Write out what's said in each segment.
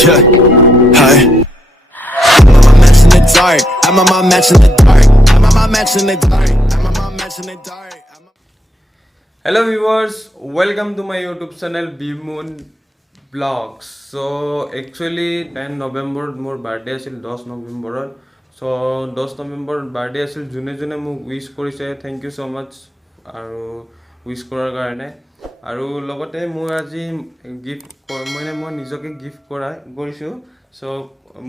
Yeah, hi. I'm on my match in the dark. I'm on my match in the dark. I'm on my match in the dark. I'm on my match in the dark. Hello viewers, welcome to my YouTube channel Bimoon Vlogs. So actually 10 November মোৰ বাৰ্থডে আছিল 10 নৱেম্বৰৰ so 10 নৱেম্বৰ বাৰ্থডে আছিল জুনে জুনে মোক উইশ কৰিছে thank you so much আৰু উইশ কৰাৰ কাৰণে আৰু লগতে মই আজি গিফট মই নিজকে গিফট কৰিছো so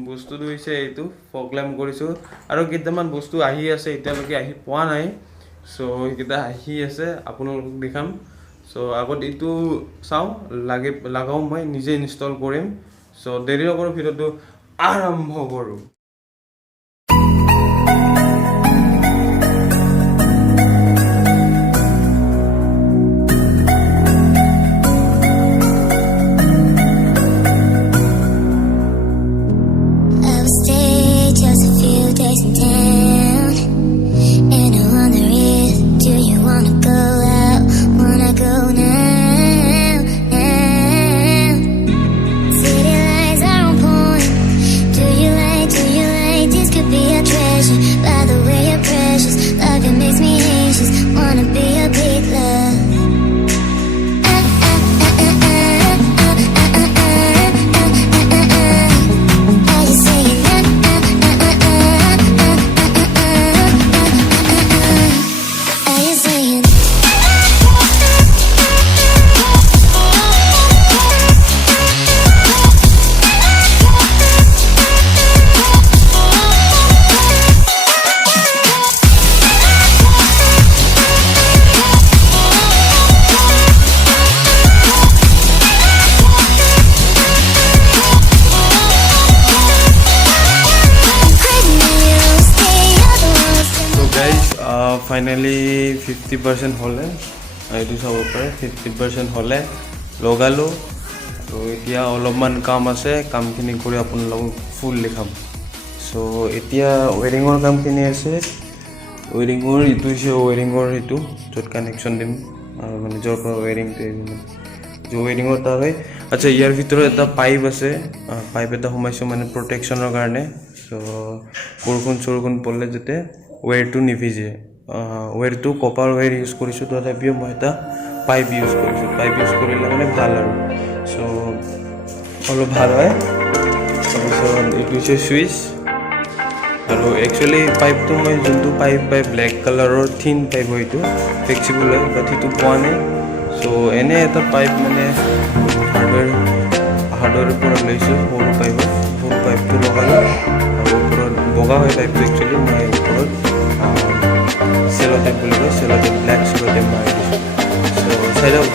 বস্তুটো হৈছে এইটো প্ৰগ্ৰাম কৰিছো আৰু কেইটামান বস্তু আহি আছে এতিয়ালৈকে আহি পোৱা নাই so এইটা আহি আছে আপোনালোক দেখাম so আগত এইটো চাও লাগাও মই নিজে ইনষ্টল কৰিম so দেৰি নকৰো ভিডিওটো আৰম্ভ কৰো Finally 50% হলে এইটো চাব পাৰে 50% হলে লগালো তো এতিয়া অলপমান কাম আছে কামখিনি কৰি আপোনালোকক ফুল দেখাম সো এতিয়া ওয়্যাৰিঙৰ কামখিনি আছে ওয়্যাৰিঙৰ ইটো হৈছে ওয়্যাৰিঙৰ ইটো যত কানেকচন দিম মানে যৰ পৰা ওয়্যাৰিং যে ওয়্যাৰিঙৰ তাৰ হয় আচ্ছা ইয়াৰ ভিতৰত এটা পাইপ আছে পাইপ এটা সোমাইছো মানে প্ৰটেকচনৰ কাৰণে সো বৰষুণ পৰলে যেতে ওয়্যাৰটো নিভিজে ওয়্যাৰ টু কপাৰ ওয়্যাৰ ইউজ কৰিছো তথাপিও মই এটা পাইপ ইউজ কৰিলে মানে ভাল আৰু সো অলপ ভাল হয় তাৰপিছত এইটো হৈছে সুইচ আৰু একচুয়ালি পাইপটো মই যোনটো পাইপ বাই ব্ল্যাক কালাৰৰ থিন পাইপ হয়তো ফ্লেক্সিবল হয় বাট সেইটো পোৱা নাই সো এনে এটা পাইপ মানে হাৰ্ডৱেৰৰ পৰা লৈছো সৰু পাইপটো লগালো আৰু ওপৰত বগা হয় পাইপটো একচুয়ালি মই ওপৰত সেলোটেপ বুলি কয় সেলোটেপ ব্ল্যাক সেলোটেপ মাৰি দিছো so side out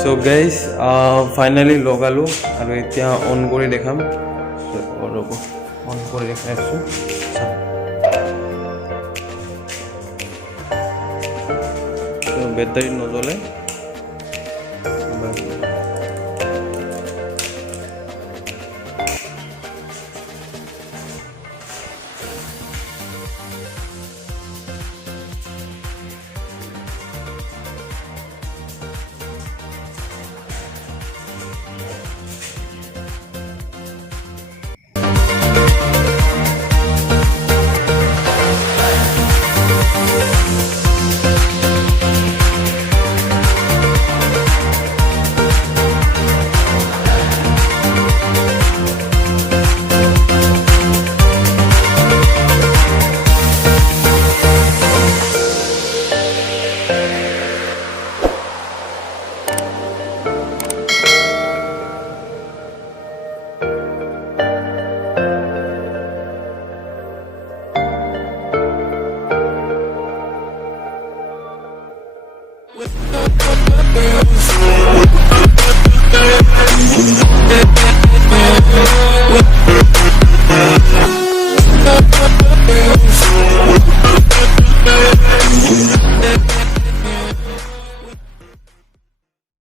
So guys, finally লগালো আৰু এতিয়া অন কৰি দেখাম ৰ'ব অন কৰি দেখাই আছোঁ তো বেটাৰী নজ্বলে With